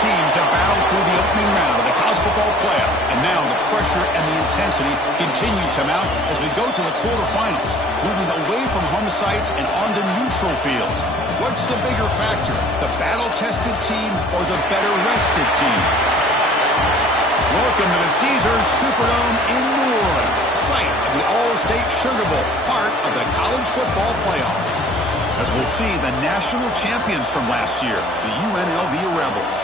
teams have battled through the opening round of the college football playoff, and now the pressure and the intensity continue to mount as we go to the quarterfinals, moving away from home sites and onto neutral fields. What's the bigger factor, the battle-tested team or the better-rested team? Welcome to the Caesars Superdome in New Orleans, site of the All-State Sugar Bowl, part of the college football playoff. As we'll see the national champions from last year, the UNLV Rebels,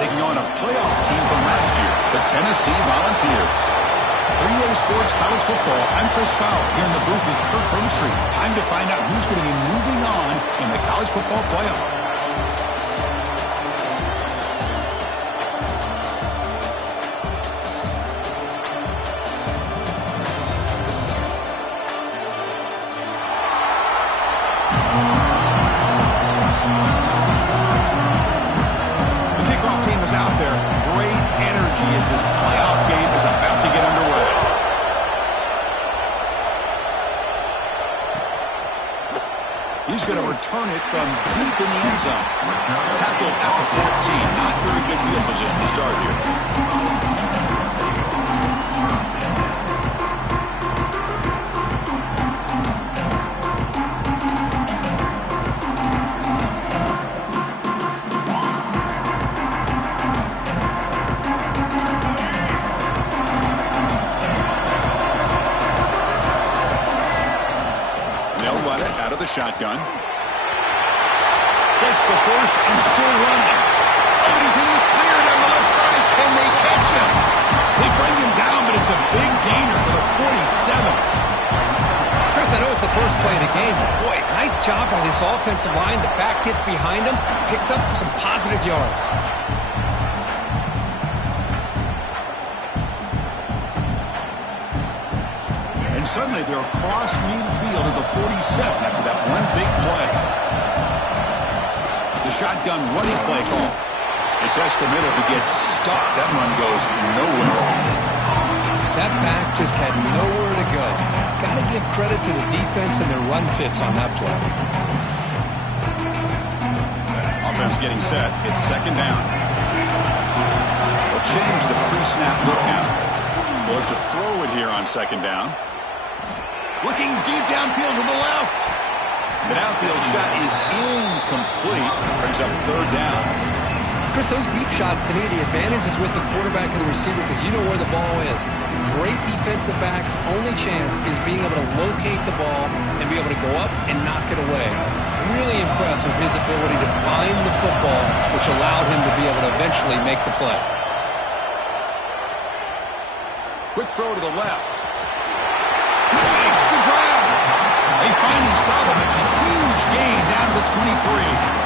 taking on a playoff team from last year, the Tennessee Volunteers. For EA Sports College Football, I'm Chris Fowler, here in the booth with Kirk Brimstreet. Time to find out who's going to be moving on in the college football playoff. As this playoff game is about to get underway. He's going to return it from deep in the end zone. Tackled at the 14. Not very good field position to start here. Out of the shotgun. Gets the first and still running. Oh, he's in the clear down the left side. Can they catch him? They bring him down, but it's a big gainer for the 47. Chris, I know it's the first play of the game, but boy, nice job by this offensive line. The back gets behind him, picks up some positive yards. And suddenly they're across midfield at the 47 after that one big play. The shotgun running play call. It's S for middle. He gets stuck. That run goes nowhere. That back just had nowhere to go. Got to give credit to the defense and their run fits on that play. Offense getting set. It's second down. They'll change the pre-snap look now. They'll have to throw it here on second down. Looking deep downfield to the left. The downfield shot is incomplete. Brings up third down. Chris, those deep shots, to me, the advantage is with the quarterback and the receiver because you know where the ball is. Great defensive backs' only chance is being able to locate the ball and be able to go up and knock it away. Really impressed with his ability to find the football, which allowed him to be able to eventually make the play. Quick throw to the left. Makes the grab. They finally stop him. It's a huge gain down to the 23.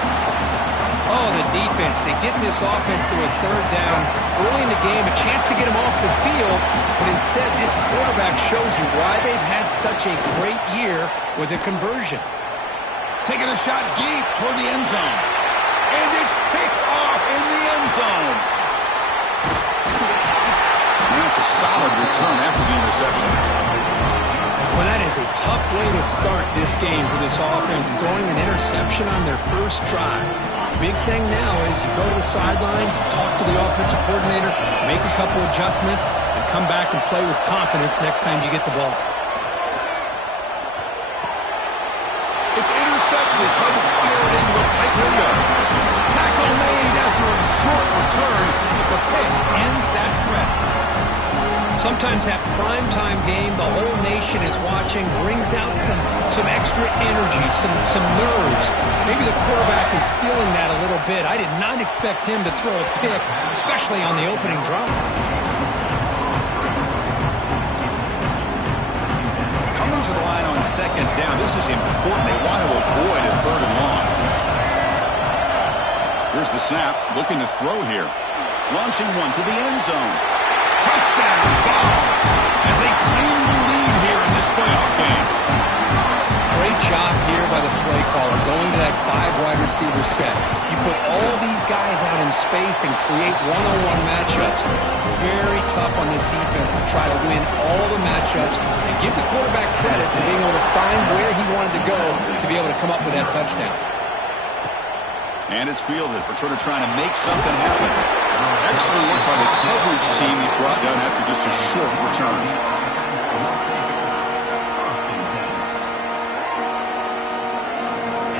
Oh, the defense. They get this offense to a third down early in the game, a chance to get him off the field, but instead this quarterback shows you why they've had such a great year with a conversion. Taking a shot deep toward the end zone. And it's picked off in the end zone. And that's a solid return after the interception. Well, that is a tough way to start this game for this offense, throwing an interception on their first drive. Big thing now is you go to the sideline, talk to the offensive coordinator, make a couple adjustments, and come back and play with confidence next time you get the ball. It's intercepted. Tried to fire it into a tight window. Tackle made after a short return, but the pick ends that threat. Sometimes that primetime game, the whole nation is watching, brings out some extra energy, some nerves. Maybe the quarterback is feeling that a little bit. I did not expect him to throw a pick, especially on the opening drive. Coming to the line on second down, this is important. They want to avoid a third and long. Here's the snap, looking to throw here. Launching one to the end zone. Touchdown, Vols, as they claim the lead here in this playoff game. Great job here by the play caller, going to that 5 wide receiver set. You put all these guys out in space and create one-on-one matchups. Very tough on this defense to try to win all the matchups and give the quarterback credit for being able to find where he wanted to go to be able to come up with that touchdown. And it's fielded. Returner trying to make something happen. Excellent look by the coverage team. He's brought down after just a short return.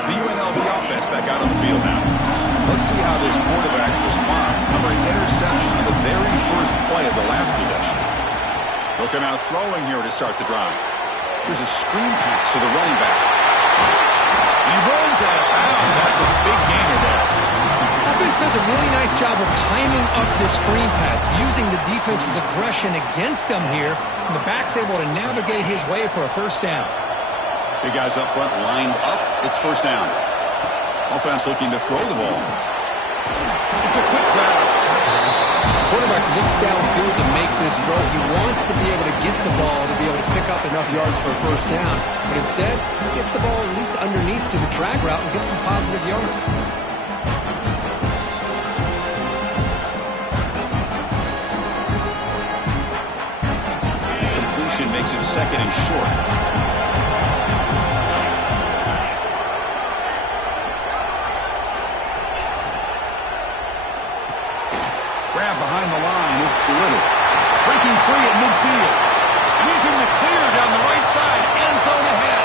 The UNLV offense back out on the field now. Let's see how this quarterback responds. Number an interception on the very first play of the last possession. He'll come out throwing here to start the drive. Here's a screen pass to the running back. And he runs out of bounds. That's a big gainer there. Offense does a really nice job of timing up this screen pass, using the defense's aggression against them here. And the back's able to navigate his way for a first down. Big guys up front lined up. It's first down. Offense looking to throw the ball. It's a quick grab. Quarterback looks downfield to make this throw. He wants to be able to get the ball to be able to pick up enough yards for a first down. But instead, he gets the ball at least underneath to the drag route and gets some positive yards. Completion makes it second and short. Grab behind the line. It's Little. Breaking free at midfield. And he's in the clear down the right side. End zone ahead.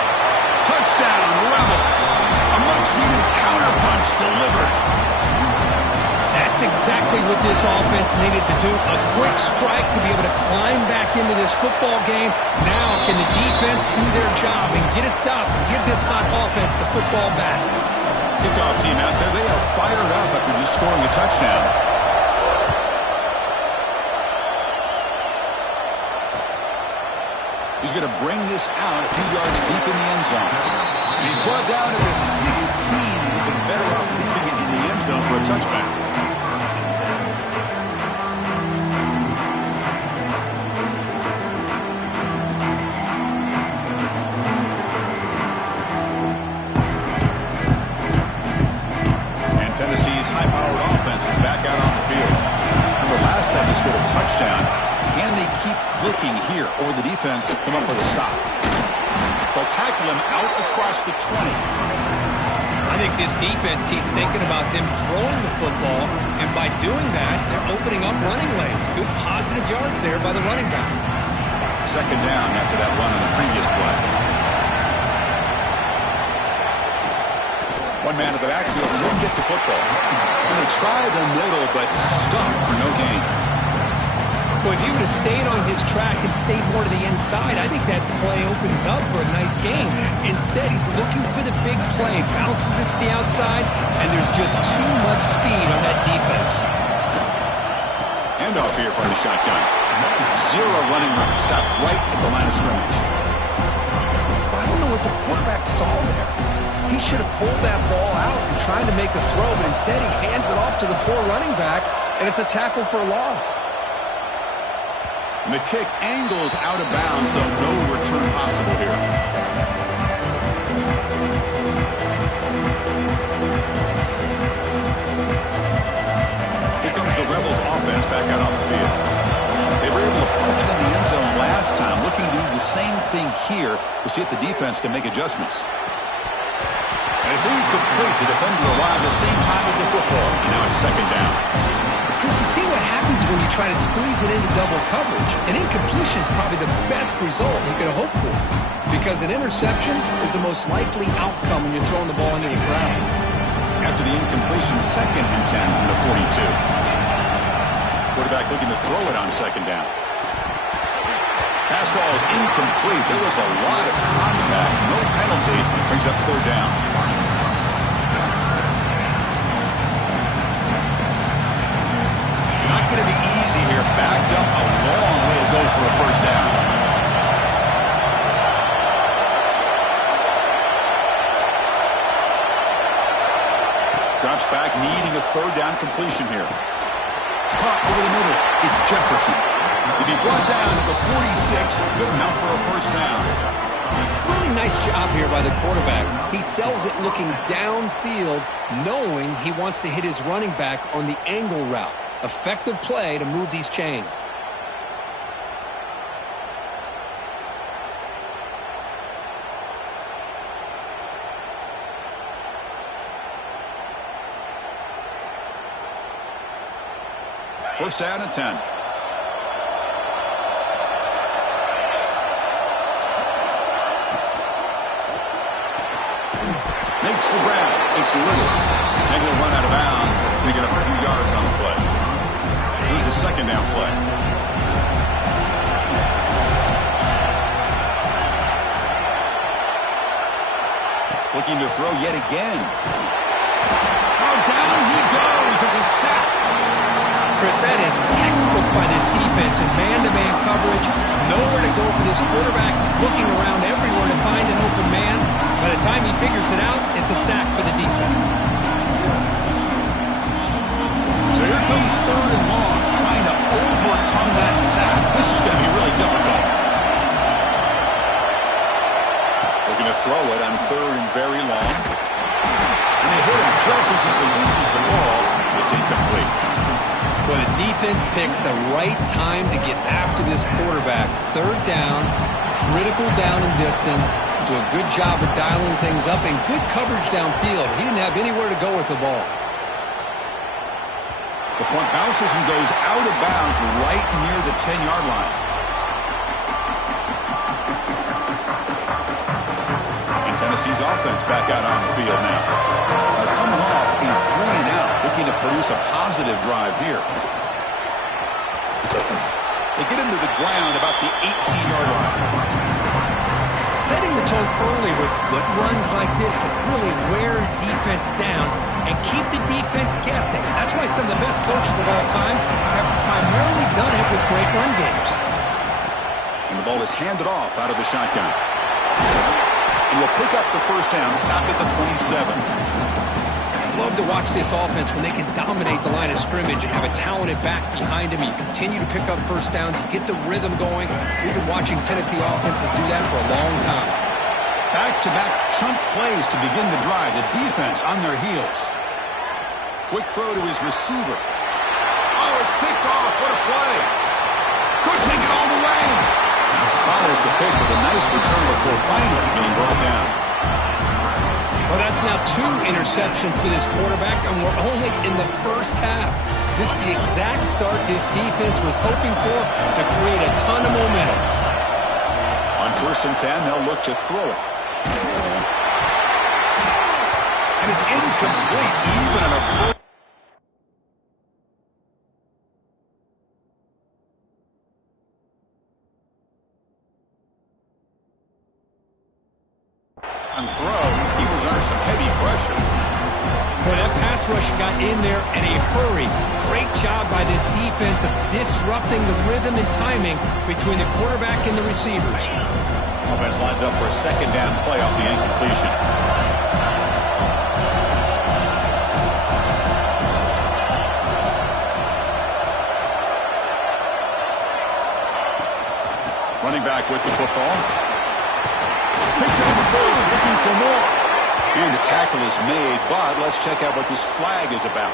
Touchdown, Rebels. A much-needed counterpunch delivered. That's exactly what this offense needed to do. A quick strike to be able to climb back into this football game. Now can the defense do their job and get a stop and give this hot offense the football back? Kickoff team out there. They are fired up after just scoring a touchdown. He's going to bring this out a few yards deep in the end zone. And he's brought down at the 16. We've been better off leaving it in the end zone for a touchback. And Tennessee's high-powered offense is back out on the field. Remember, last time they scored a touchdown. Can they keep clicking here, or the defense come up with a stop? They'll tackle him out across the 20. I think this defense keeps thinking about them throwing the football, and by doing that, they're opening up running lanes. Good positive yards there by the running back. Second down after that run on the previous play. One man at the backfield wouldn't get the football. And they try the middle, but stuck for no gain. Well, if he would have stayed on his track and stayed more to the inside, I think that play opens up for a nice game. Instead, he's looking for the big play, bounces it to the outside, and there's just too much speed on that defense. Handoff here from the shotgun. Zero running room. Stop right at the line of scrimmage. I don't know what the quarterback saw there. He should have pulled that ball out and tried to make a throw, but instead he hands it off to the poor running back, and it's a tackle for a loss. And the kick angles out of bounds, so no return possible here. Here comes the Rebels offense back out on the field. They were able to punch it in the end zone last time, looking to do the same thing here to see if the defense can make adjustments. And it's incomplete. The defender arrived at the same time as the football, and now it's second down. Chris, you see what happens when you try to squeeze it into double coverage. An incompletion is probably the best result you could hope for, because an interception is the most likely outcome when you're throwing the ball into the ground. After the incompletion, 2nd and 10 from the 42. Quarterback looking to throw it on second down. Pass ball is incomplete. There was a lot of contact. No penalty. Brings up third down. Not going to be easy here. Backed up a long way to go for a first down. Drops back, needing a third down completion here. Caught over the middle. It's Jefferson. To be brought down at the 46, good enough for a first down. Really nice job here by the quarterback. He sells it looking downfield, knowing he wants to hit his running back on the angle route. Effective play to move these chains. First down and 10. Makes the grab. It's little. And he'll run out of bounds. We get up a few yards on the play. Here's the second down play. Looking to throw yet again. Oh, down he goes. It's a sack. Chris, that is textbook by this defense in man-to-man coverage. Nowhere to go for this quarterback. He's looking around everywhere to find an open man. By the time he figures it out, it's a sack for the defense. So here comes third and long, trying to overcome that sack. This is going to be really difficult. Looking to throw it on third and very long. And they hit him just as he releases the ball. It's incomplete. Well, the defense picks the right time to get after this quarterback. Third down, critical down and distance. Do a good job of dialing things up and good coverage downfield. He didn't have anywhere to go with the ball. The punt bounces and goes out of bounds right near the 10-yard line. And Tennessee's offense back out on the field now. They're coming off a 3-and-out, looking to produce a positive drive here. They get him to the ground about the 18-yard line. Setting the tone early with good runs like this can really wear defense down and keep the defense guessing. That's why some of the best coaches of all time have primarily done it with great run games. And the ball is handed off out of the shotgun. And he'll pick up the first down, stop at the 27. I love to watch this offense when they can dominate the line of scrimmage and have a talented back behind him. You continue to pick up first downs, you get the rhythm going. We've been watching Tennessee offenses do that for a long time. Back-to-back chunk plays to begin the drive. The defense on their heels. Quick throw to his receiver. Oh, it's picked off. What a play. Could take it all the way. Follows the pick with a nice return before finally being brought down. Well, that's now 2 interceptions for this quarterback, and we're only in the first half. This is the exact start this defense was hoping for to create a ton of momentum. On first and 10, they'll look to throw it. And it's incomplete, even on a full. On throw, he was under some heavy pressure. Boy, that pass rush got in there in a hurry. Great job by this defense of disrupting the rhythm and timing between the quarterback and the receivers. Offense lines up for a second down play off the incompletion. Running back with the football. Picks it in the face, looking for more. And the tackle is made, but let's check out what this flag is about.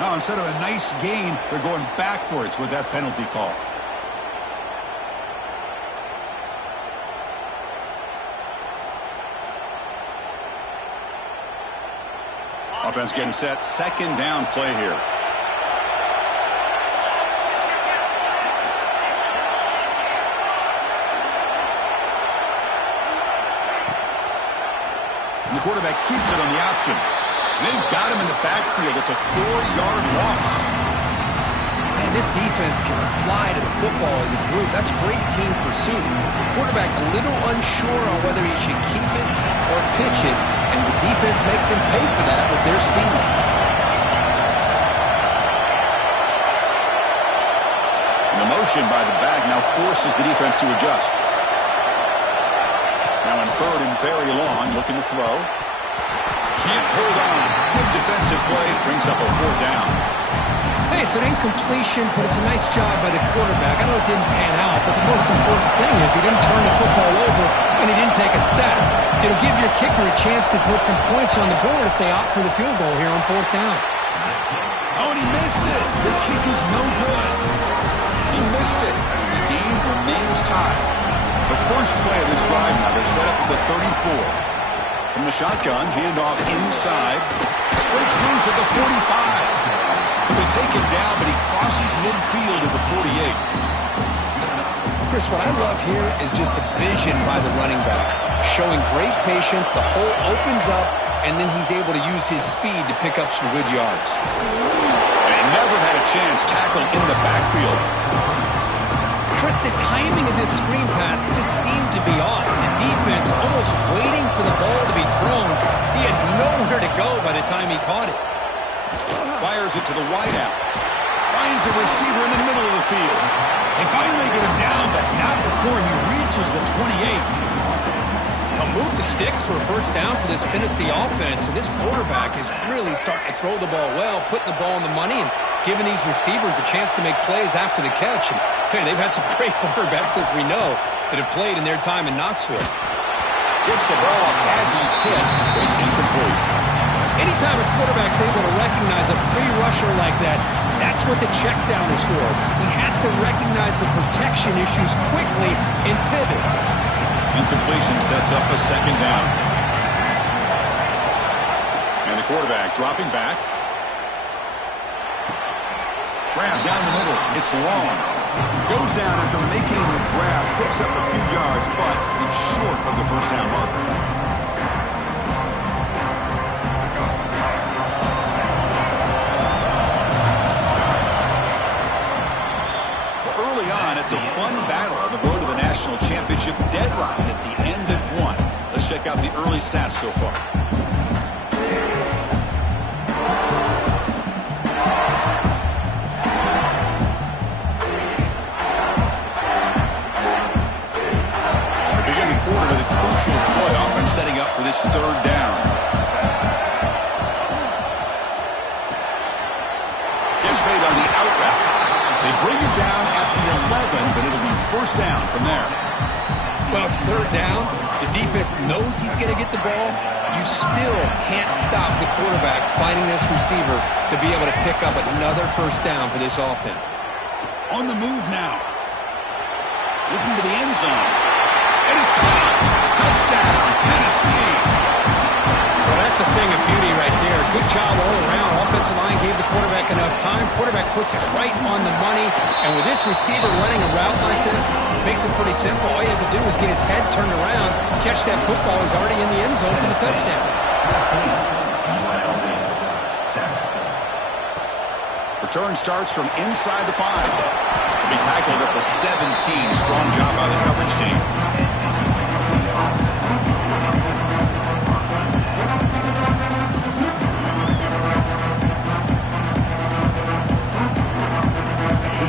Now, instead of a nice gain, they're going backwards with that penalty call. Offense getting set. Second down play here. And the quarterback keeps it on the option. They've got him in the backfield. It's a 4-yard loss. Man, this defense can fly to the football as a group. That's great team pursuit. The quarterback a little unsure on whether he should keep it or pitch it, and the defense makes him pay for that with their speed. And the motion by the back now forces the defense to adjust. Now on third and very long, looking to throw. Can't hold on. Good defensive play. Brings up a 4th down. Hey, it's an incompletion, but it's a nice job by the quarterback. I know it didn't pan out, but the most important thing is he didn't turn the football over and he didn't take a sack. It'll give your kicker a chance to put some points on the board if they opt for the field goal here on 4th down. Oh, and he missed it. The kick is no good. He missed it, and the game remains tied. The first play of this drive now, they're set up at the 34. From the shotgun, handoff inside. Breaks loose at the 45. He'll be taken down, but he crosses midfield at the 48. Chris, what I love here is just the vision by the running back. Showing great patience, the hole opens up, and then he's able to use his speed to pick up some good yards. And never had a chance tackled in the backfield. Chris, the timing of this screen pass just seemed to be off. The defense almost waiting for the ball to be thrown. He had nowhere to go by the time he caught it. Fires it to the wideout. Finds a receiver in the middle of the field. They finally get him down, but not before he reaches the 28. They'll move the sticks for a first down for this Tennessee offense, and this quarterback is really starting to throw the ball well, putting the ball in the money, and giving these receivers a chance to make plays after the catch. And I tell you, they've had some great quarterbacks, as we know, that have played in their time in Knoxville. Gets the ball up as he's hit, but it's incomplete. Anytime a quarterback's able to recognize a free rusher like that, that's what the check down is for. He has to recognize the protection issues quickly and pivot. Incompletion sets up a second down. And the quarterback dropping back. Grab down the middle. It's long. Goes down after making the grab. Picks up a few yards, but it's short of the first down marker. It's a fun battle on the road to the national championship, deadlocked at the end of one. Let's check out the early stats so far. We begin the quarter with a crucial play offense setting up for this third down. Gets made on the out route. They bring it down at the 11, but it'll be first down from there. Well, it's third down. The defense knows he's going to get the ball. You still can't stop the quarterback finding this receiver to be able to pick up another first down for this offense. On the move now. Looking to the end zone. And it's caught. Touchdown, Tennessee. Well, that's a thing of beauty right there. Good job all around. Offensive line gave the quarterback enough time. Quarterback puts it right on the money. And with this receiver running a route like this, makes it pretty simple. All you have to do is get his head turned around, catch that football. He's already in the end zone for the touchdown. Return starts from inside the 5. He'll be tackled at the 17. Strong job by the coverage team.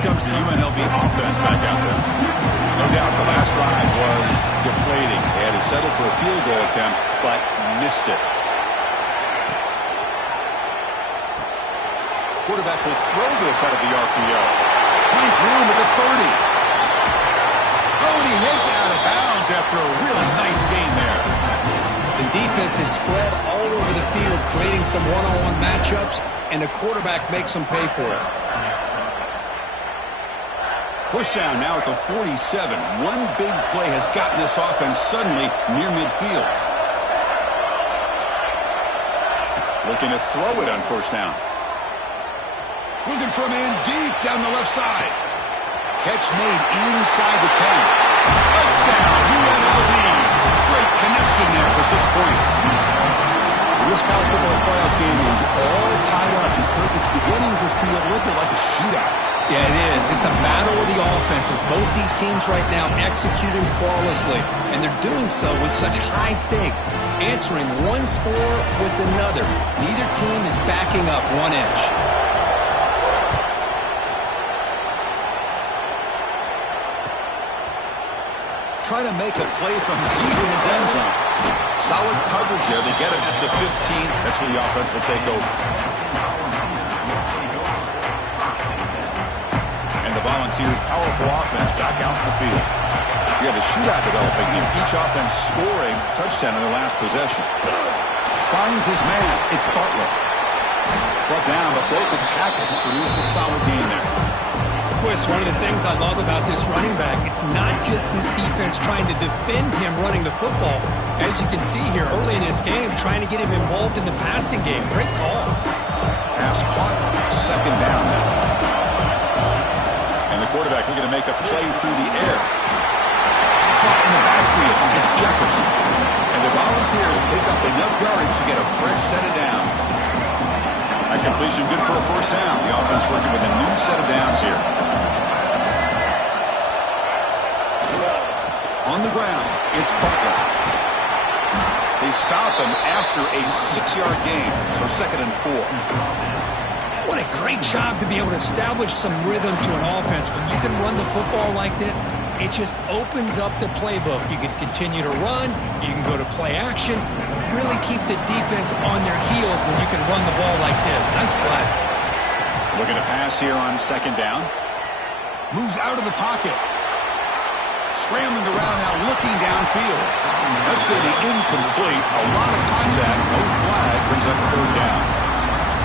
Comes the UNLV offense back out there. No doubt the last drive was deflating. They had to settle for a field goal attempt, but missed it. Quarterback will throw this out of the RPO. Finds room at the 30. Oh, and he heads out of bounds after a really nice gain there. The defense is spread all over the field, creating some one-on-one matchups, and the quarterback makes them pay for it. First down now at the 47. One big play has gotten this offense suddenly near midfield. Looking to throw it on first down. Looking for a man deep down the left side. Catch made inside the 10. Touchdown, UNLV. Great connection there for 6 points. This college football playoff game is all tied up. It's beginning to feel a little bit like a shootout. Yeah, it is. It's a battle of the offenses. Both these teams right now executing flawlessly, and they're doing so with such high stakes, answering one score with another. Neither team is backing up 1 inch. Try to make a play from deep in his end zone. Solid coverage there. They get him at the 15. That's where the offense will take over. Volunteers' powerful offense back out in the field. We have a shootout developing here. Each offense scoring touchdown in their last possession. Finds his man. It's Butler. Brought down, but broke the tackle to produce a solid gain there. Chris, one of the things I love about this running back, it's not just this defense trying to defend him running the football. As you can see here early in this game, trying to get him involved in the passing game. Great call. Pass caught. Second down now. And the quarterback looking to make a play through the air. Caught in the backfield. It's Jefferson. And the Volunteers pick up enough yards to get a fresh set of downs. That completion good for a first down. The offense working with a new set of downs here. On the ground, it's Butler. They stop him after a 6-yard gain, so 2nd and 4. What a great job to be able to establish some rhythm to an offense. When you can run the football like this, it just opens up the playbook. You can continue to run, you can go to play action, and really keep the defense on their heels when you can run the ball like this. Nice play. Looking to pass here on 2nd down. Moves out of the pocket. Scrambling around now, looking downfield. That's going to be incomplete. A lot of contact. No flag. Brings up 3rd down.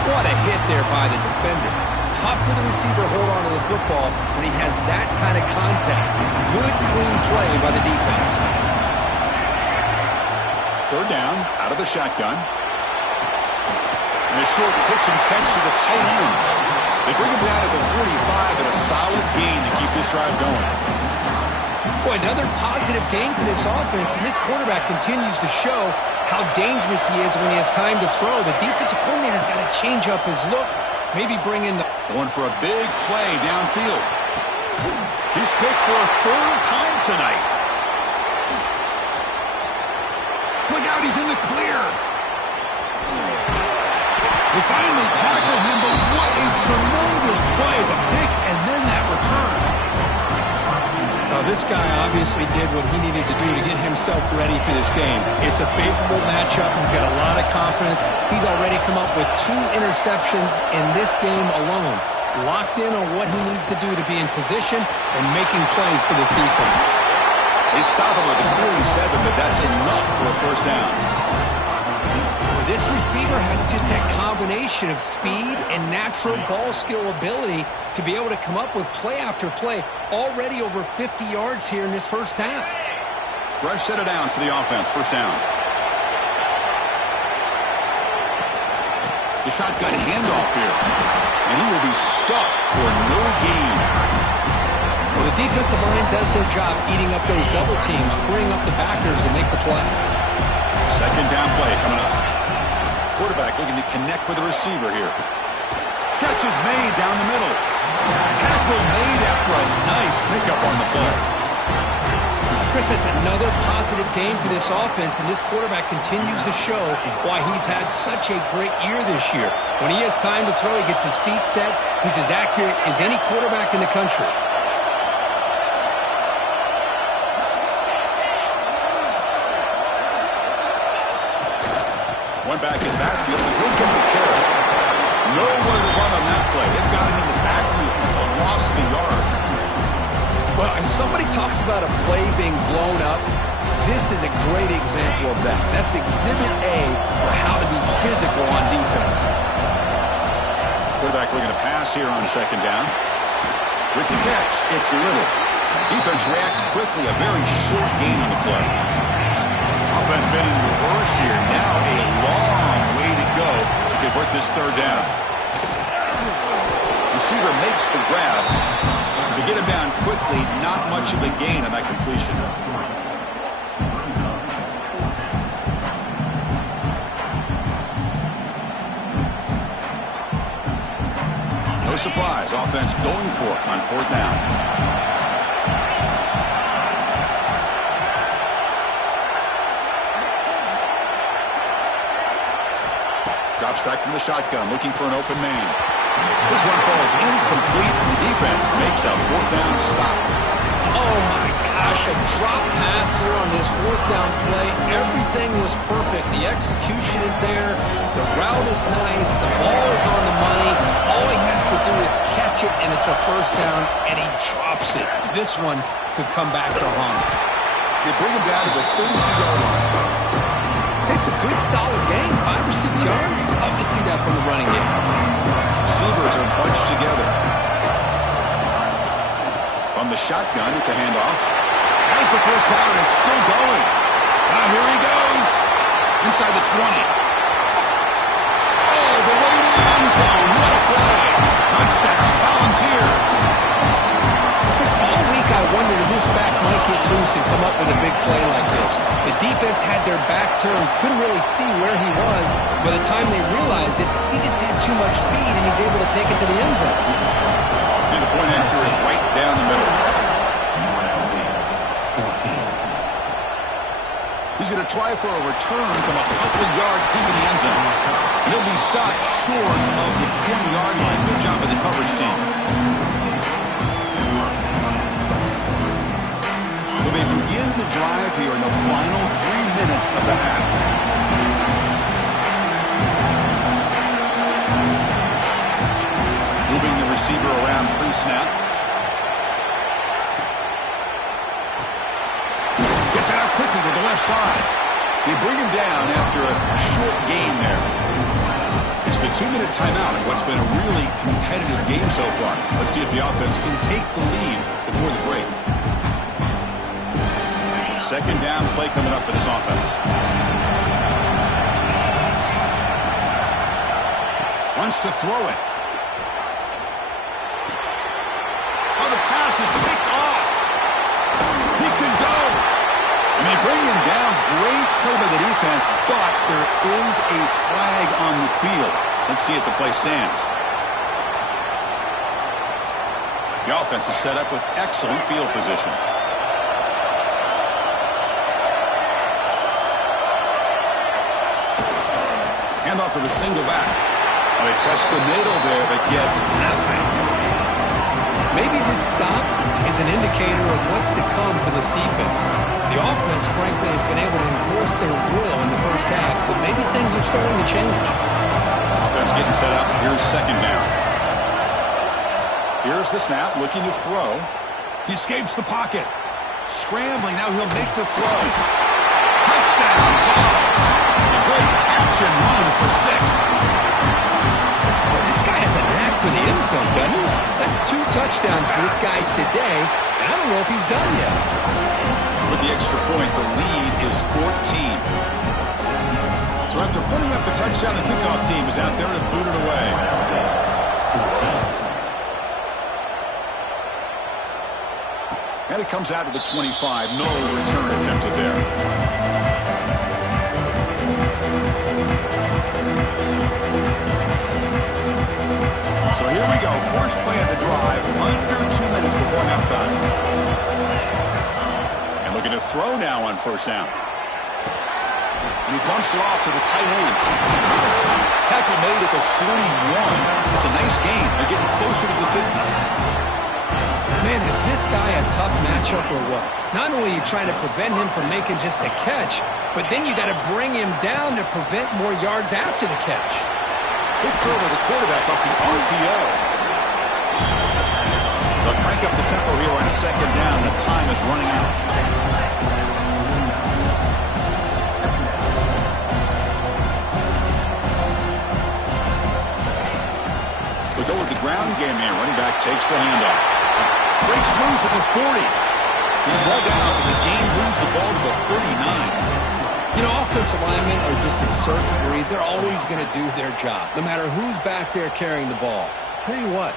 What a hit there by the defender. Tough for the receiver to hold on to the football when he has that kind of contact. Good, clean play by the defense. 3rd down, out of the shotgun. And a short pitch and catch to the tight end. They bring him down at the 45 and a solid gain to keep this drive going. Boy, another positive gain for this offense, and this quarterback continues to show how dangerous he is when he has time to throw. The defensive coordinator's got to change up his looks, maybe bring in the... Going for a big play downfield. He's picked for a 3rd time tonight. Look out, he's in the clear. They finally tackle him, but what a tremendous play. The pick and then that return. This guy obviously did what he needed to do to get himself ready for this game. It's a favorable matchup. He's got a lot of confidence. He's already come up with 2 interceptions in this game alone. Locked in on what he needs to do to be in position and making plays for this defense. They stop him at the 47, but that's enough for a first down. This receiver has just that combination of speed and natural ball skill ability to be able to come up with play after play. Already over 50 yards here in this first half. Fresh set of downs for the offense. First down. The shotgun handoff here. And he will be stuffed for no gain. Well, the defensive line does their job eating up those double teams, freeing up the backers to make the play. 2nd down play coming up. Quarterback looking to connect with the receiver here. Catch is made down the middle. Tackle made after a nice pickup on the play. Chris, that's another positive game for this offense, and this quarterback continues to show why he's had such a great year this year. When he has time to throw, he gets his feet set. He's as accurate as any quarterback in the country. One back in the backfield, but he'll get the carry. Nowhere to run on that play. They've got him in the backfield. It's a loss of a yard. Well, if somebody talks about a play being blown up, this is a great example of that. That's Exhibit A for how to be physical on defense. Quarterback looking to pass here on 2nd down. With the catch, it's Little. Defense reacts quickly. A very short gain on the play. Offense been in reverse here. Now a long way to go to convert this 3rd down. Receiver makes the grab. To get him down quickly, not much of a gain on that completion. No surprise. Offense going for it on 4th down. Drops back from the shotgun, looking for an open man. This one falls incomplete, and the defense makes a 4th down stop. Oh, my gosh, a drop pass here on this 4th down play. Everything was perfect. The execution is there. The route is nice. The ball is on the money. All he has to do is catch it, and it's a first down, and he drops it. This one could come back to haunt him. They bring him down to the 32-yard line. It's a good, solid game. 5 or 6 yards. Love to see that from the running game. Receivers are bunched together. From the shotgun, it's a handoff. Has the first down, is still going. Now here he goes. Inside the 20. Oh, the way down, loose and come up with a big play like this. The defense had their back turned, couldn't really see where he was. By the time they realized it, he just had too much speed, and he's able to take it to the end zone. And the point after is right down the middle. He's going to try for a return from a couple of yards deep in the end zone. And he'll be stopped short of the 20-yard line. Good job by the coverage team. So they begin the drive here in the final 3 minutes of the half. Moving the receiver around pre-snap. Gets it out quickly to the left side. They bring him down after a short gain there. It's the 2-minute timeout in what's been a really competitive game so far. Let's see if the offense can take the lead before the break. Second down play coming up for this offense. Wants to throw it. Oh, the pass is picked off. He could go. And they bring him down. Great play by the defense, but there is a flag on the field. Let's see if the play stands. The offense is set up with excellent field position. Hand off to the single back. They test the middle there, but get nothing. Maybe this stop is an indicator of what's to come for this defense. The offense, frankly, has been able to enforce their will in the first half, but maybe things are starting to change. Offense getting set up. Here's second down. Here's the snap, looking to throw. He escapes the pocket. Scrambling, now he'll make the throw. Touchdown, Dogs. A great catch and run for 6. Boy, this guy has a knack for the end zone, doesn't he? That's 2 touchdowns for this guy today, and I don't know if he's done yet. With the extra point, the lead is 14. So after putting up the touchdown, the kickoff team is out there to boot it away. And it comes out to the 25. No return attempted there. So here we go. First play of the drive. Under 2 minutes before halftime. And looking to throw now on first down. And he dumps it off to the tight end. Tackle made at the 41. It's a nice gain. They're getting closer to the 50. Man, is this guy a tough matchup or what? Not only are you trying to prevent him from making just a catch, but then you got to bring him down to prevent more yards after the catch. Big throw by the quarterback off the RPO. They'll crank up the tempo here on second down. The time is running out. We go with the ground game here. Running back takes the handoff. Breaks loose at the 40. He's brought down, but the game moves the ball to the 39. You know, offensive linemen are just a certain breed. They're always going to do their job, no matter who's back there carrying the ball. I'll tell you what,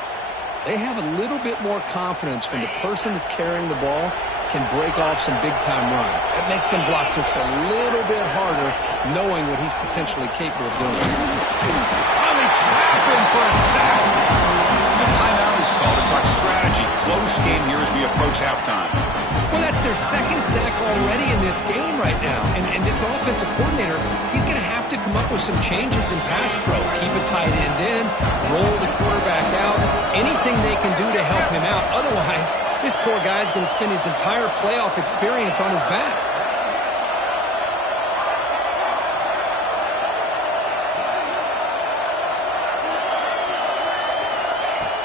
they have a little bit more confidence when the person that's carrying the ball can break off some big-time runs. That makes them block just a little bit harder, knowing what he's potentially capable of doing. Oh, they trap him for a sack. The timeout is called to talk strategy. Close game here as we approach halftime. Well, that's their second sack already in this game right now. And this offensive coordinator, he's going to have to come up with some changes in pass pro. Keep a tight end in, roll the quarterback out, anything they can do to help him out. Otherwise, this poor guy's going to spend his entire playoff experience on his back.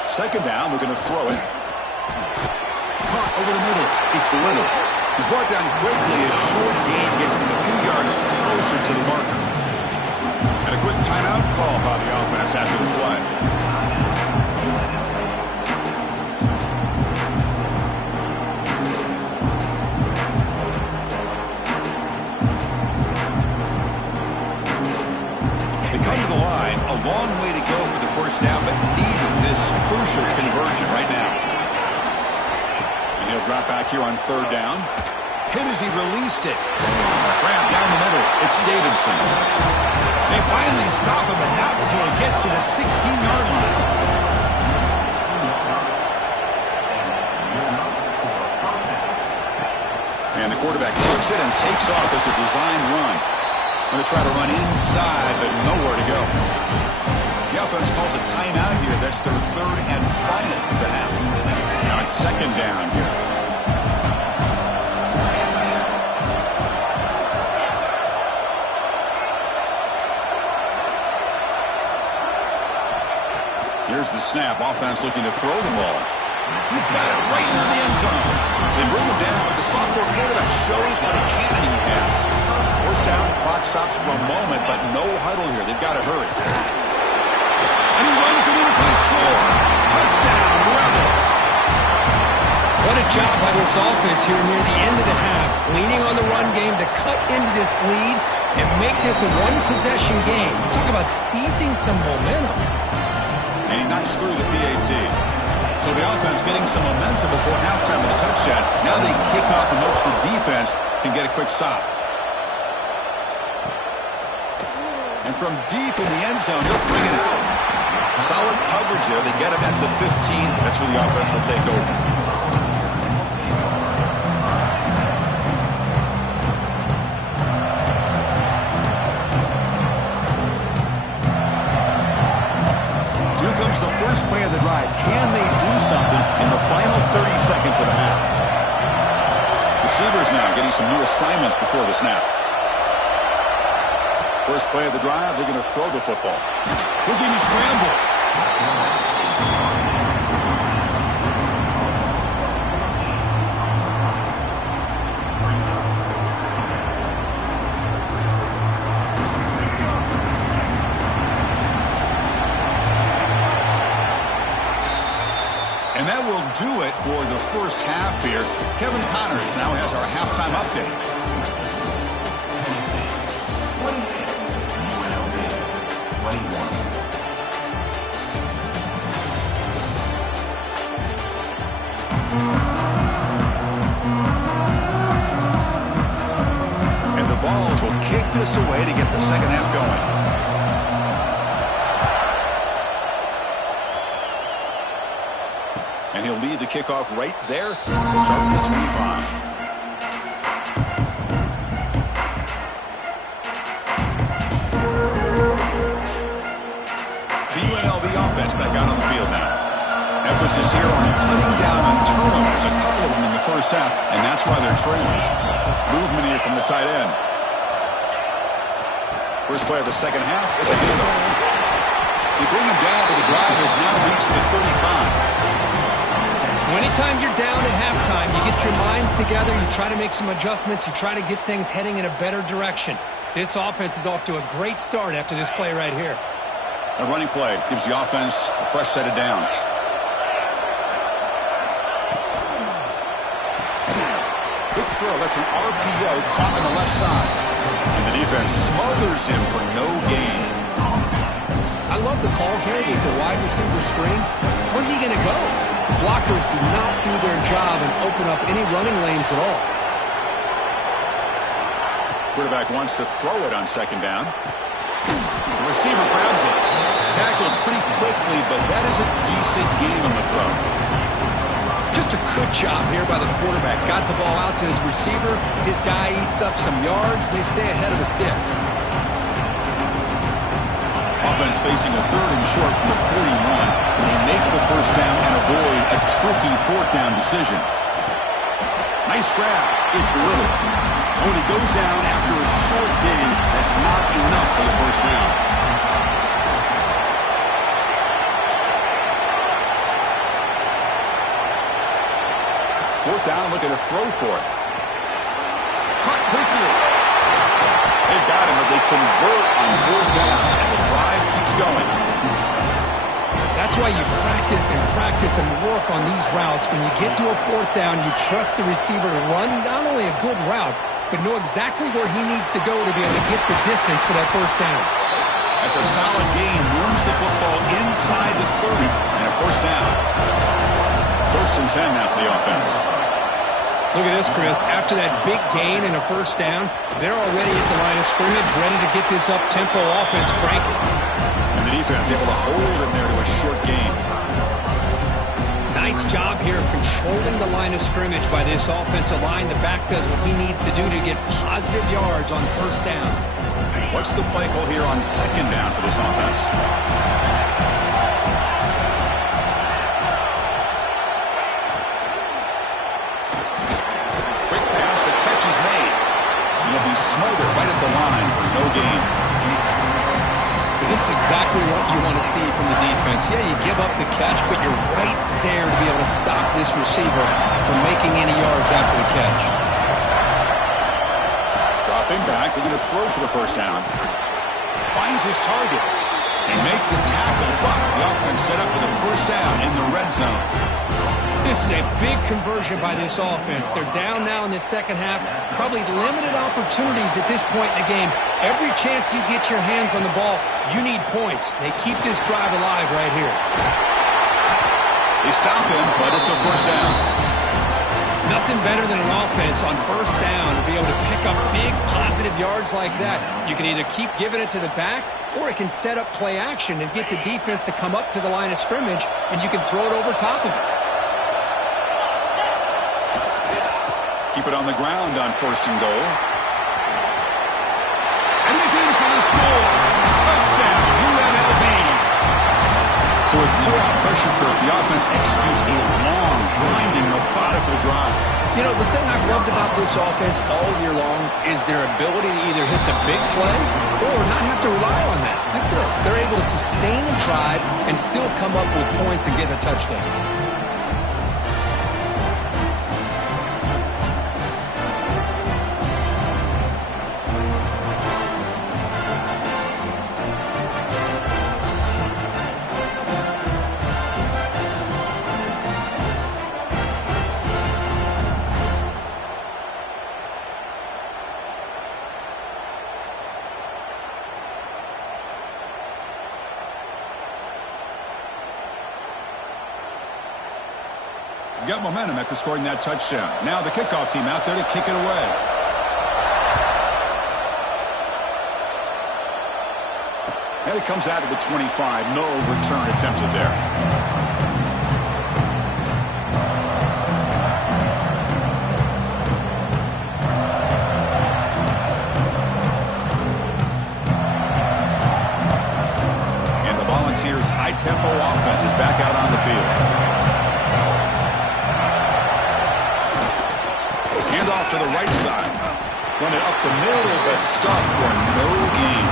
Second down, we're going to throw it. Caught over the middle. It's Little. He's brought down quickly. A short gain gets them a few yards closer to the marker. And a quick timeout call by the offense after the play. They come to the line. A long way to go for the first down, but needed this crucial conversion right now. And he'll drop back here on third down. hit as he released it. Grab down the middle. It's Davidson. They finally stop him, but not before he gets to the 16-yard line. And the quarterback tucks it and takes off as a design run. Going to try to run inside, but nowhere to go. The offense calls a timeout here. That's their third and final of the half. Now it's second down here. Here's the snap. Offense looking to throw the ball. He's got it right near the end zone. They bring him down, but the sophomore quarterback shows what a cannon he has. First down, clock stops for a moment, but no huddle here. They've got to hurry. And he runs it in for the score. Touchdown, Rebels. What a job by this offense here near the end of the half, leaning on the run game to cut into this lead and make this a one-possession game. Talk about seizing some momentum. And he knocks through the PAT. So the offense getting some momentum before halftime with a touchdown. Now they kick off and hopes the defense can get a quick stop. And from deep in the end zone, they'll bring it out. Solid coverage there. They get him at the 15. That's where the offense will take over. The first play of the drive. Can they do something in the final 30 seconds of the half? Receivers now getting some new assignments before the snap. First play of the drive, they're going to throw the football. Looking to scramble. And that will do it for the first half here. Kevin Connors now has our halftime update. And the Vols will kick this away to get the second half going. And he'll lead the kickoff right there. We'll start at the 25. The UNLV offense back out on the field now. Emphasis here on cutting down on turnovers, a couple of them in the first half, and that's why they're trailing. Movement here from the tight end. First play of the second half is a handoff. They bring him down, but the drive has now reached the 35. Anytime you're down at halftime, you get your minds together, you try to make some adjustments, you try to get things heading in a better direction. This offense is off to a great start after this play right here. A running play gives the offense a fresh set of downs. Quick throw, that's an RPO caught on the left side. And the defense smothers him for no gain. I love the call here with the wide receiver screen. Where's he going to go? Blockers do not do their job and open up any running lanes at all. Quarterback wants to throw it on second down. The receiver grabs it. Tackled pretty quickly, but that is a decent gain on the throw. Just a good job here by the quarterback. Got the ball out to his receiver. His guy eats up some yards. They stay ahead of the sticks. Offense facing a third and short from the 41. And they make the first down and avoid a tricky fourth down decision. Nice grab. It's Little. Only goes down after a short gain. That's not enough for the first down. Fourth down, looking to throw for it. Caught quickly. They've got him, but they convert on fourth down, and the drive keeps going. That's why you practice and work on these routes. When you get to a fourth down, you trust the receiver to run not only a good route, but know exactly where he needs to go to be able to get the distance for that first down. That's a solid gain. Moves the football inside the 30, and a first down. First and 10 now for the offense. Look at this, Chris. After that big gain and a first down, they're already at the line of scrimmage, ready to get this up-tempo offense cranking. And the defense able to hold him there to a short gain. Nice job here of controlling the line of scrimmage by this offensive line. The back does what he needs to do to get positive yards on first down. What's the play call here on second down for this offense? Quick pass, the catch is made. He'll be smothered right at the line for no gain. This is exactly what you want to see from the defense. Yeah, you give up the catch, but you're right there to be able to stop this receiver from making any yards after the catch. Dropping back, looking to throw for the first down. Finds his target. They make the tackle, but the offense set up for the first down in the red zone. This is a big conversion by this offense. They're down now in the second half. Probably limited opportunities at this point in the game. Every chance you get your hands on the ball, you need points. They keep this drive alive right here. They stop him, but it's a first down. Nothing better than an offense on first down to be able to pick up big positive yards like that. You can either keep giving it to the back, or it can set up play action and get the defense to come up to the line of scrimmage, and you can throw it over top of it. Keep it on the ground on first and goal. And he's in for the score. Touchdown, UNLV. So with playoff pressure curve, the offense executes a long, grinding, methodical drive. You know, the thing I've loved about this offense all year long is their ability to either hit the big play or not have to rely on that. Like this, they're able to sustain a drive and still come up with points and get a touchdown. Got momentum after scoring that touchdown. Now the kickoff team out there to kick it away. And it comes out of the 25. No return attempted there. And the Volunteers' high-tempo offense is back out on the field. Off to the right side. Run it up the middle, but stuffed for no gain.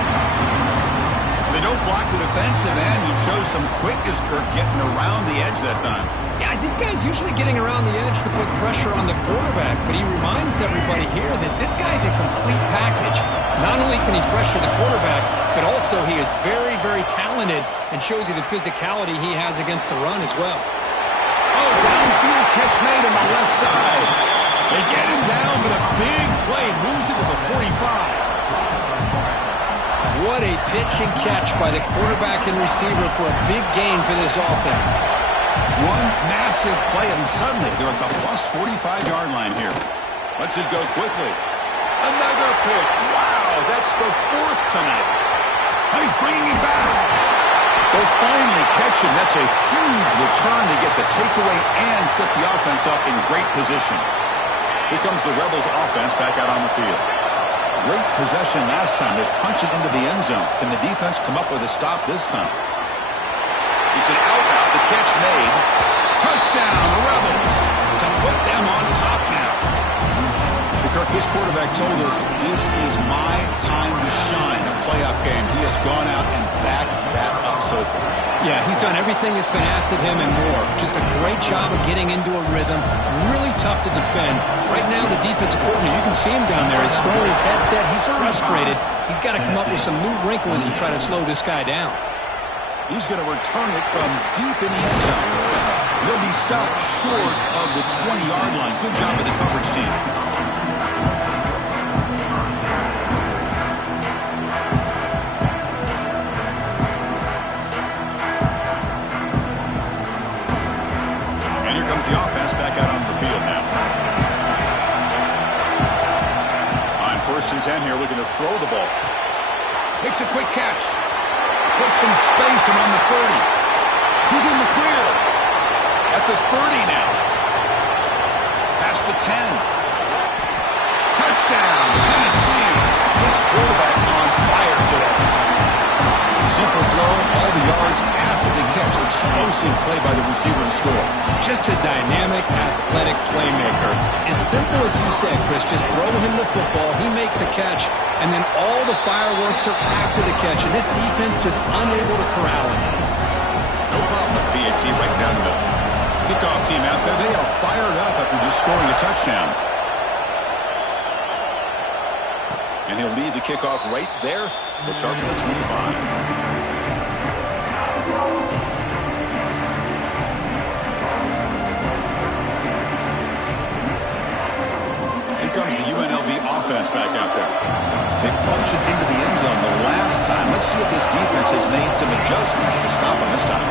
They don't block the defensive end, who shows some quickness, Kirk, getting around the edge that time. Yeah, this guy's usually getting around the edge to put pressure on the quarterback, but he reminds everybody here that this guy's a complete package. Not only can he pressure the quarterback, but also he is very, very talented and shows you the physicality he has against the run as well. Oh, downfield catch made on the left side. They get him down, but a big play moves it to the 45. What a pitch and catch by the quarterback and receiver for a big gain for this offense. One massive play, and suddenly they're at the plus 45-yard line here. Lets it go quickly. Another pick. Wow, that's the fourth tonight. He's bringing it back. They'll finally catch him. That's a huge return to get the takeaway and set the offense up in great position. Here comes the Rebels offense back out on the field. Great possession last time. They punch it into the end zone. Can the defense come up with a stop this time? It's an out-out. The catch made. Touchdown, the Rebels, to put them on top now. Kirk, this quarterback told us this is my time to shine, a playoff game. He has gone out and backed that up so far. Yeah, he's done everything that's been asked of him and more. Just a great job of getting into a rhythm. Really tough to defend. Right now, the defensive coordinator, you can see him down there. He's throwing his headset. He's frustrated. He's got to come up with some new wrinkles to try to slow this guy down. He's going to return it from deep in the end zone. He'll be stopped short of the 20-yard line. Good job of the coverage team. And here comes the offense back out onto the field now. 10 here looking to throw the ball. Makes a quick catch. Puts some space around the 30. He's in the clear. At the 30 now. Past the 10. Touchdown, Tennessee. This quarterback on fire today. Simple throw, all the yards after the catch. Explosive play by the receiver to score. Just a dynamic, athletic playmaker. As simple as you said, Chris, just throw him the football, he makes a catch, and then all the fireworks are after the catch, and this defense just unable to corral him. No problem with BAT right down the middle. Kickoff team out there, they are fired up after just scoring a touchdown. And he'll lead the kickoff right there. He'll start from the 25. Comes the UNLV offense back out there. They punched it into the end zone the last time. Let's see if this defense has made some adjustments to stop them this time.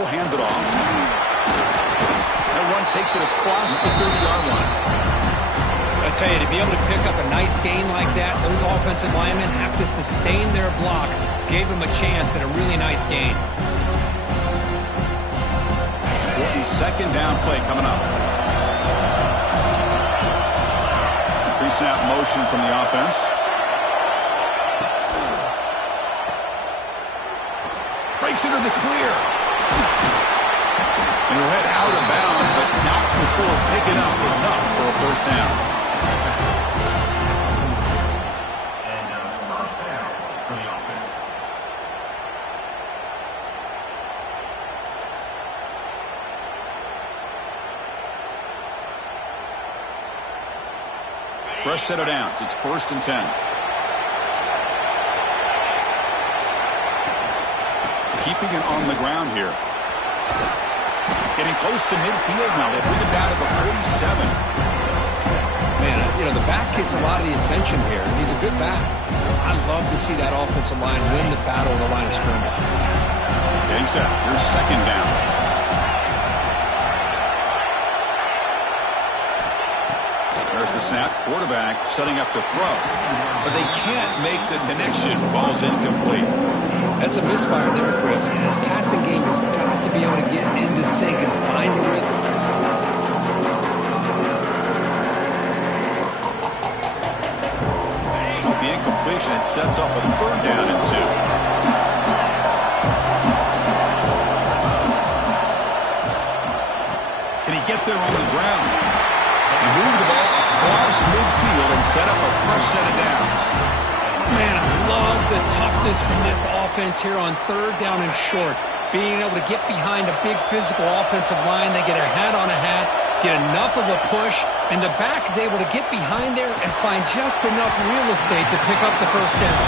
He'll hand it off. That one takes it across the 30-yard line. I tell you, to be able to pick up a nice gain like that, those offensive linemen have to sustain their blocks. Gave them a chance at a really nice gain. Second down play coming up. Pre-snap motion from the offense. Breaks into the clear. And he'll head out of bounds, but not before picking up enough for a first down. And first down for the offense. Fresh set of downs. It's 1st and 10. Keeping it on the ground here. Getting close to midfield now. They bring it down to the 47. Man, you know, the back gets a lot of the attention here. He's a good back. I love to see that offensive line win the battle of the line of scrimmage. Getting set. Here's second down. There's the snap. Quarterback setting up to throw. But they can't make the connection. Ball's incomplete. That's a misfire there, Chris. This passing game has got to be able to get into sync and find a rhythm. With the incompletion, it sets up a third down and 2. Can he get there on the ground? He moved the ball across midfield and set up a fresh set of downs. Man, I love the toughness from this offense here on third down and short. Being able to get behind a big physical offensive line. They get a hat on a hat, get enough of a push, and the back is able to get behind there and find just enough real estate to pick up the first down.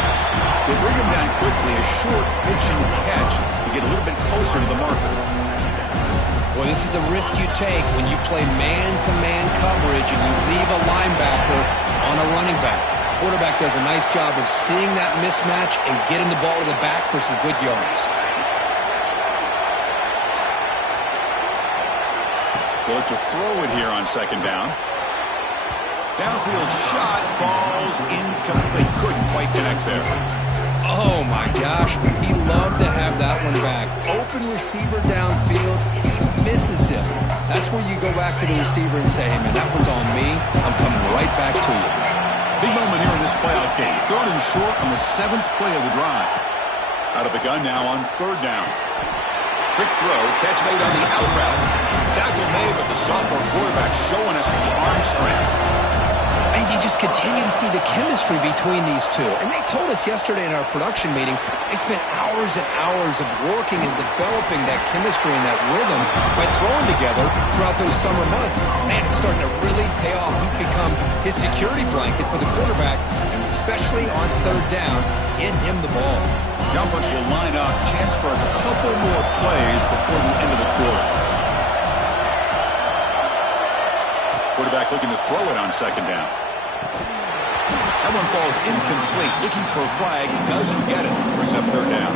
They bring him down quickly, a short pitch and catch to get a little bit closer to the marker. Well, this is the risk you take when you play man-to-man coverage and you leave a linebacker on a running back. Quarterback does a nice job of seeing that mismatch and getting the ball to the back for some good yards. They look to throw it here on second down. Downfield shot falls incomplete. Couldn't quite connect there. Oh, my gosh. He'd love to have that one back. Open receiver downfield. He misses him. That's where you go back to the receiver and say, hey, man, that one's on me. I'm coming right back to you. Big moment here in this playoff game. Third and short on the 7th play of the drive. Out of the gun now on third down. Quick throw. Catch made on the out route. Tackle made, but the sophomore quarterback showing us the arm strength. And you just continue to see the chemistry between these two. And they told us yesterday in our production meeting, they spent hours and hours of working and developing that chemistry and that rhythm by throwing together throughout those summer months. And man, it's starting to really pay off. He's become his security blanket for the quarterback, and especially on third down, get him the ball. The offense will line up. Chance for a couple more plays before the end of the quarter. Quarterback looking to throw it on second down. That one falls incomplete. Looking for a flag. Doesn't get it. Brings up third down.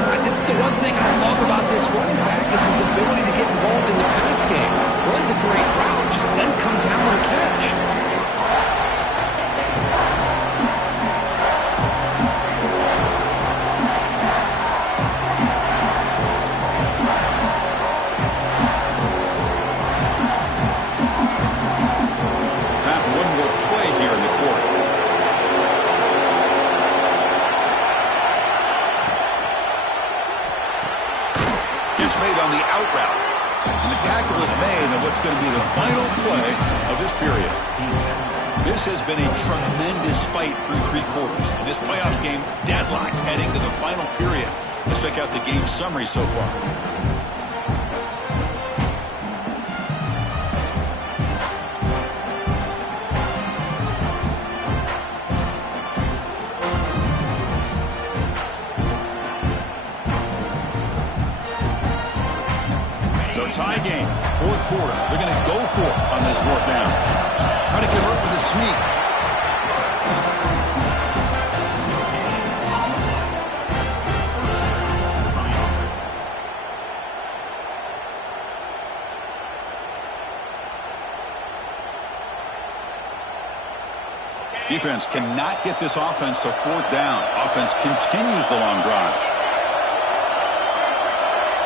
This is the one thing I love about this running back is his ability to get involved in the pass game. Runs a great route, just doesn't come down with a catch. Time for one more play here in the quarter. Made on the out route. And the tackle is made on what's going to be the final play of this period. This has been a tremendous fight through 3 quarters. And this playoffs game deadlocked heading to the final period. Let's check out the game summary so far. Tie game, 4th quarter. They're going to go for it on this 4th down. Try to convert with a sneak. Defense cannot get this offense to 4th down. Offense continues the long drive.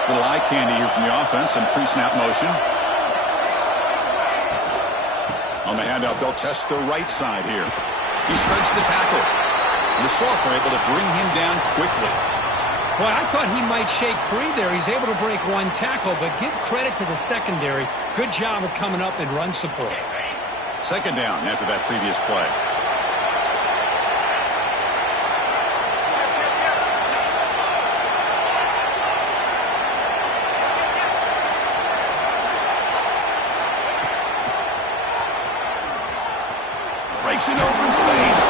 Little eye candy here from the offense and pre-snap motion. On the handout, they'll test the right side here. He shreds the tackle. And the Salk were able to bring him down quickly. Boy, I thought he might shake free there. He's able to break 1 tackle, but give credit to the secondary. Good job of coming up in run support. 2nd down after that previous play. Breaks in open space.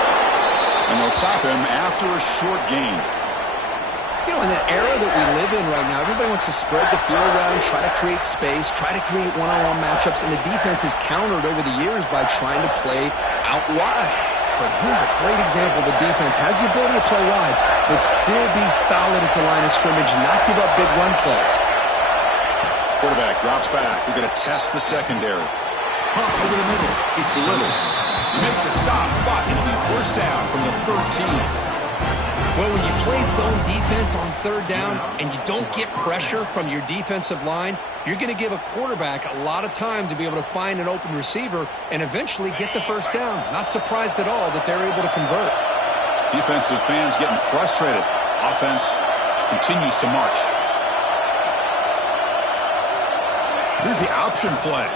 And they'll stop him after a short gain. You know, in the era that we live in right now, everybody wants to spread the field around, try to create space, try to create one-on-one matchups, and the defense has countered over the years by trying to play out wide. But here's a great example. The defense has the ability to play wide, but still be solid at the line of scrimmage, not give up big run plays. Quarterback drops back. We're going to test the secondary. Pump over the middle. It's Little. Make the stop, but it'll be 1st down from the 13. Well, when you play zone defense on 3rd down and you don't get pressure from your defensive line, you're going to give a quarterback a lot of time to be able to find an open receiver and eventually get the 1st down. Not surprised at all that they're able to convert. Defensive fans getting frustrated. Offense continues to march. Here's the option play.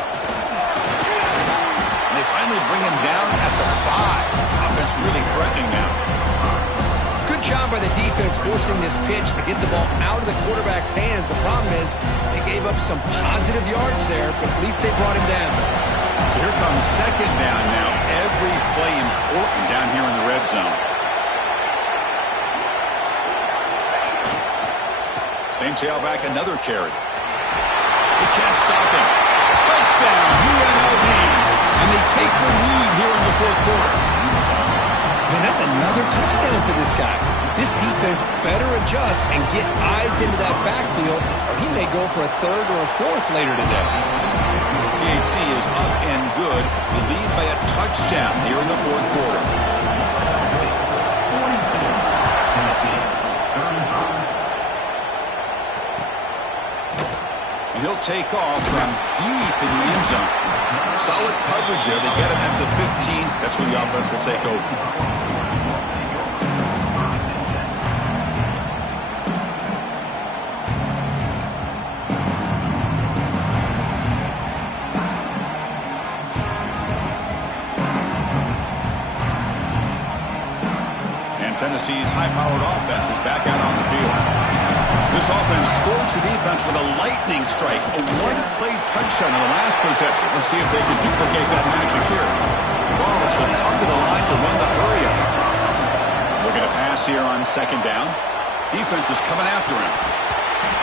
They finally bring him down at the 5. Offense really threatening now. Good job by the defense forcing this pitch to get the ball out of the quarterback's hands. The problem is they gave up some positive yards there, but at least they brought him down. So here comes 2nd down now. Every play important down here in the red zone. Same tailback, another carry. He can't stop him. Touchdown, UNLV. And they take the lead here in the 4th quarter. Man, that's another touchdown for this guy. This defense better adjust and get eyes into that backfield, or he may go for a 3rd or a 4th later today. PAT is up and good. The lead by a touchdown here in the 4th quarter. And he'll take off from deep in the end zone. Solid coverage there. They get him at the 15. That's where the offense will take over. And Tennessee's high-powered offense is back out on the field. This offense scorched the defense with a lightning strike, a 1-play touchdown in the last possession. Let's see if they can duplicate that magic here. Balls will come to the line to run the hurry-up. Looking to pass here on 2nd down. Defense is coming after him.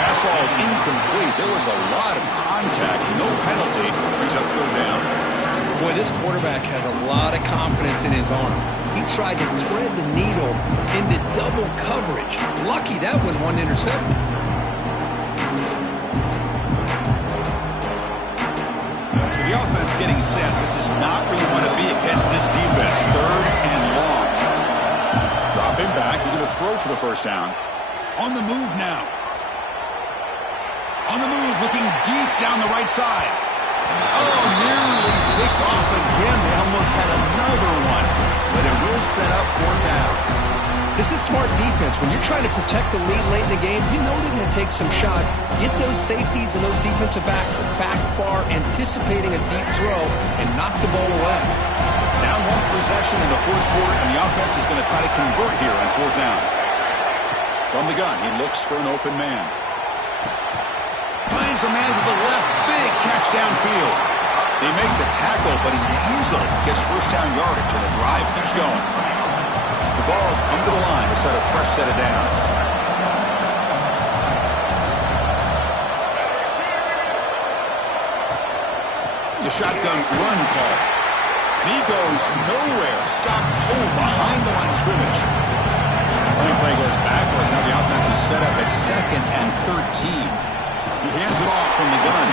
Pass ball is incomplete. There was a lot of contact. No penalty. Brings up 3rd down. Boy, this quarterback has a lot of confidence in his arm. He tried to thread the needle into double coverage. Lucky that one wasn't intercepted. So the offense getting set. This is not where you want to be against this defense. 3rd and long. Dropping back. He's going to throw for the first down. On the move now. On the move, looking deep down the right side. Oh, nearly picked off again. They almost had another one, but it will set up 4th down. This is smart defense. When you're trying to protect the lead late in the game, you know they're going to take some shots, get those safeties and those defensive backs back far, anticipating a deep throw, and knock the ball away. Down 1 possession in the 4th quarter, and the offense is going to try to convert here on 4th down. From the gun, he looks for an open man. Finds a man to the left. Big catch downfield. They make the tackle, but he easily gets first down yardage, and the drive keeps going. The ball's come to the line to set a fresh set of downs. It's a shotgun run call. And he goes nowhere. Stopped cold behind the line of scrimmage. Running play goes backwards. Now the offense is set up at 2nd and 13. He hands it off from the gun.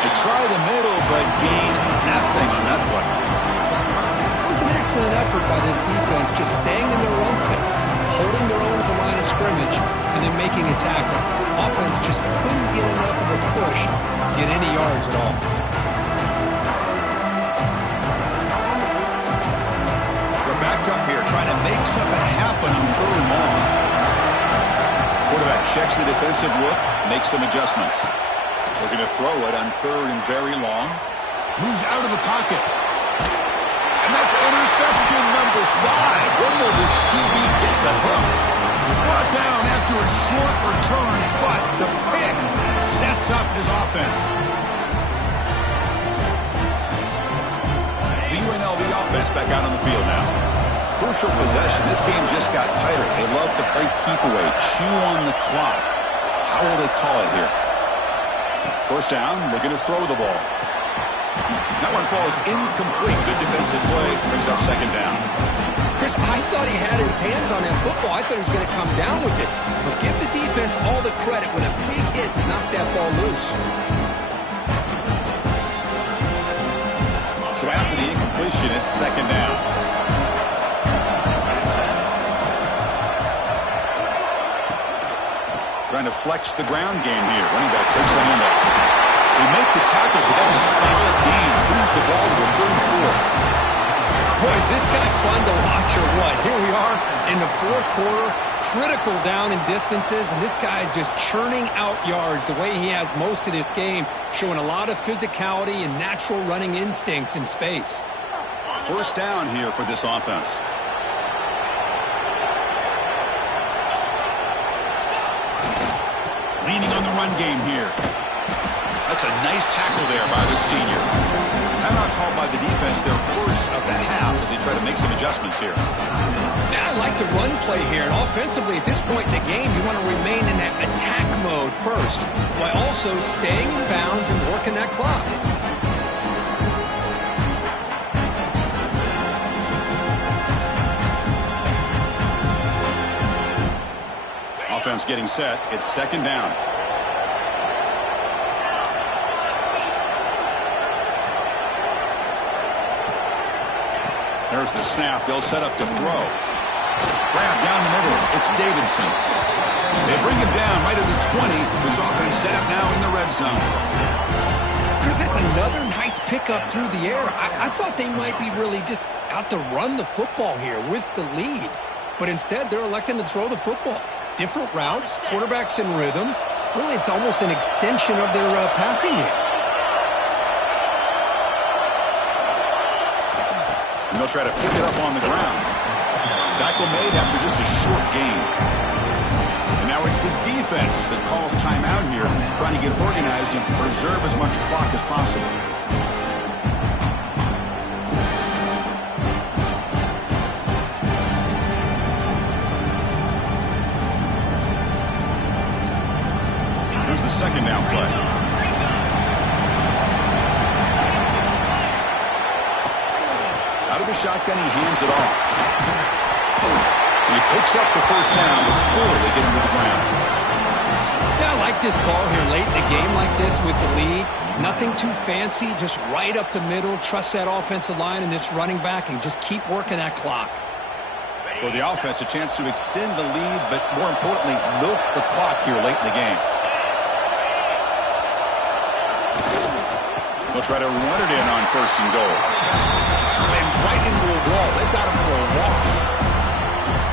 They try the middle, but gain nothing on that one. It was an excellent effort by this defense, just staying in their run fix, holding their own at the line of scrimmage, and then making a tackle. Offense just couldn't get enough of a push to get any yards at all. We're backed up here, trying to make something happen on 3rd and long. Quarterback checks the defensive look, makes some adjustments. We're going to throw it on 3rd and very long. Moves out of the pocket. And that's interception number 5. When will this QB get the hook? Brought down after a short return, but the pick sets up his offense. The UNLV offense back out on the field now. Crucial possession. This game just got tighter. They love to play keep away, chew on the clock. How will they call it here? First down, looking to throw the ball. That one falls incomplete. Good defensive play. Brings up 2nd down. Chris, I thought he had his hands on that football. I thought he was going to come down with it. But give the defense all the credit with a big hit to knock that ball loose. So after the incompletion, it's 2nd down. Trying to flex the ground game here. Running back takes the handoff. They make the tackle, but that's a solid game. Moves the ball to the 34. Boy, is this guy fun to watch or what? Here we are in the 4th quarter. Critical down in distances, and this guy is just churning out yards the way he has most of this game, showing a lot of physicality and natural running instincts in space. First down here for this offense. Leaning on the run game here. That's a nice tackle there by the senior. Timeout called by the defense, their first of the half, as they try to make some adjustments here. Now I like the run play here, and offensively at this point in the game, you want to remain in that attack mode first, while also staying in bounds and working that clock. Offense getting set. It's 2nd down. There's the snap. They'll set up to throw. Grab down the middle. It's Davidson. They bring him down right at the 20. This offense set up now in the red zone. Chris, that's another nice pickup through the air. I thought they might be really just out to run the football here with the lead. But instead, they're electing to throw the football. Different routes, quarterbacks in rhythm. Really, it's almost an extension of their passing game. And they'll try to pick it up on the ground. Tackle made after just a short gain. And now it's the defense that calls timeout here, trying to get organized and preserve as much clock as possible. Here's the 2nd down play. Out of the shotgun, he hands it off. And he picks up the first down before they get him to the ground. Yeah, I like this call here late in the game like this with the lead. Nothing too fancy, just right up the middle. Trust that offensive line and this running back and just keep working that clock. For the offense, a chance to extend the lead, but more importantly, milk the clock here late in the game. They'll try to run it in on first and goal. Slams right into a wall. They've got him for a loss.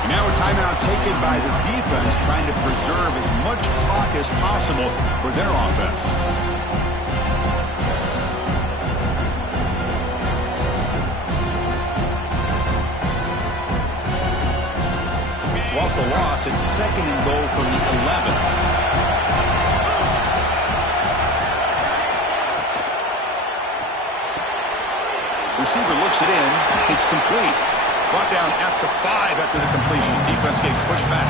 And now a timeout taken by the defense, trying to preserve as much clock as possible for their offense. So off the loss, it's second and goal from the 11. Receiver looks it in. It's complete. Brought down at the 5 after the completion. Defense getting pushed back.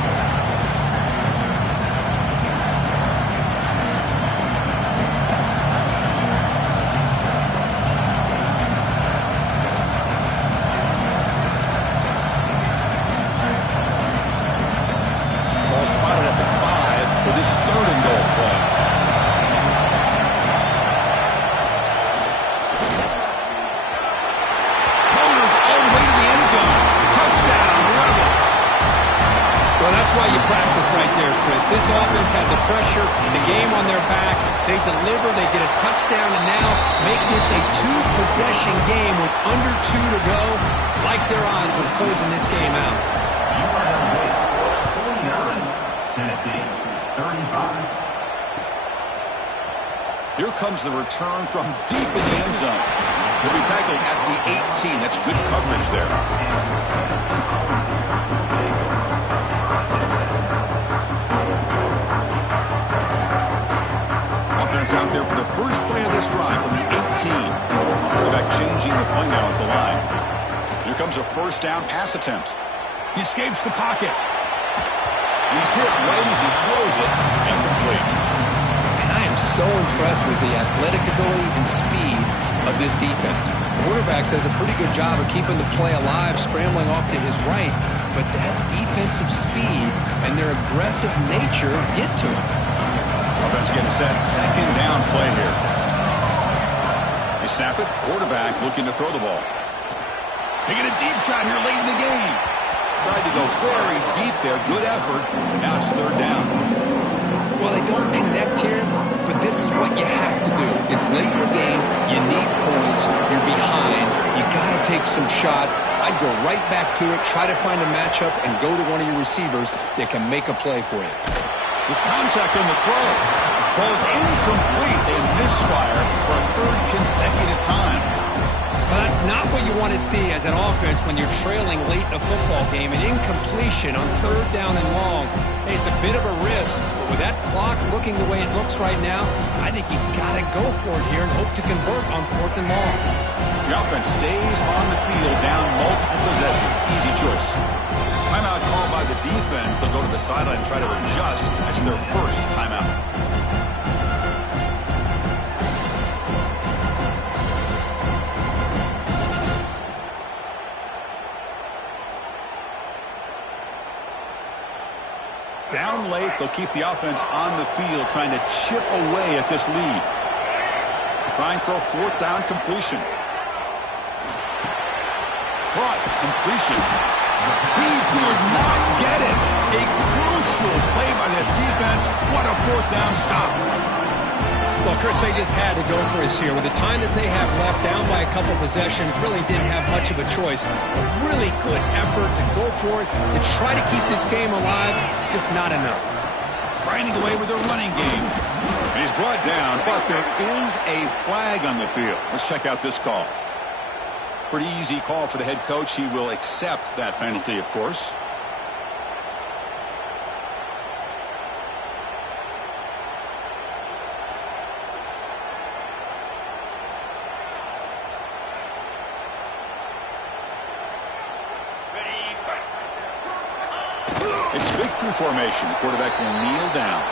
Ball spotted at the 5 for this third and goal play. Well, that's why you practice right there, Chris. This offense had the pressure, the game on their back. They deliver, they get a touchdown, and now make this a two-possession game with under 2 to go. Like their odds of closing this game out. Tennessee, 35. Here comes the return from deep in the end zone. He'll be tackled at the 18. That's good coverage there. Offense out there for the first play of this drive from the 18. Quarterback changing the play now at the line. Here comes a first down pass attempt. He escapes the pocket. He's hit right as he throws it, incomplete. And I am so impressed with the athletic ability and speed of this defense. Quarterback does a pretty good job of keeping the play alive, scrambling off to his right, but that defensive speed and their aggressive nature get to him. Offense getting set. Second down play here. They snap it. Quarterback looking to throw the ball. Taking a deep shot here late in the game. Tried to go very deep there. Good effort. Now it's third down. Well, they don't connect here, but this is what you have to do. It's late in the game. You need points. You're behind. You got to take some shots. I'd go right back to it, try to find a matchup, and go to one of your receivers that can make a play for you. There's contact on the throw. Ball's incomplete. They misfire for a third consecutive time. Well, that's not what you want to see as an offense when you're trailing late in a football game. An incompletion on third down and long. Hey, it's a bit of a risk, but with that clock looking the way it looks right now, I think you've got to go for it here and hope to convert on fourth and long. The offense stays on the field down multiple possessions. Easy choice. Timeout called by the defense. They'll go to the sideline and try to adjust. That's their first timeout. Down late, they'll keep the offense on the field, trying to chip away at this lead. Trying for a fourth down completion. Caught completion. He did not get it. A crucial play by this defense. What a fourth down stop. Well, Chris, they just had to go for us here. With the time that they have left, down by a couple possessions, really didn't have much of a choice. A really good effort to go for it, to try to keep this game alive, just not enough. Grinding away with their running game. And he's brought down, but there is a flag on the field. Let's check out this call. Pretty easy call for the head coach. He will accept that penalty, of course. It's victory formation. The quarterback will kneel down.